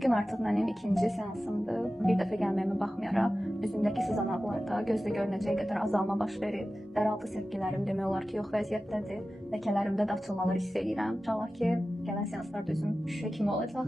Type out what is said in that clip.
Bugün artıq mənim ikinci seansımdır. Bir dəfə gəlməyimə baxmayaraq, üzümdəki sızanaqlarda gözlə görünəcək qədər azalma baş verib. Dəraltı sepkilərim demək olar ki, yox vəziyyətdədir. Ləkələrimdə də açılmalar hiss edirəm. İnşallah ki, gələn seanslarda üzüm şüşə kimi olacaq.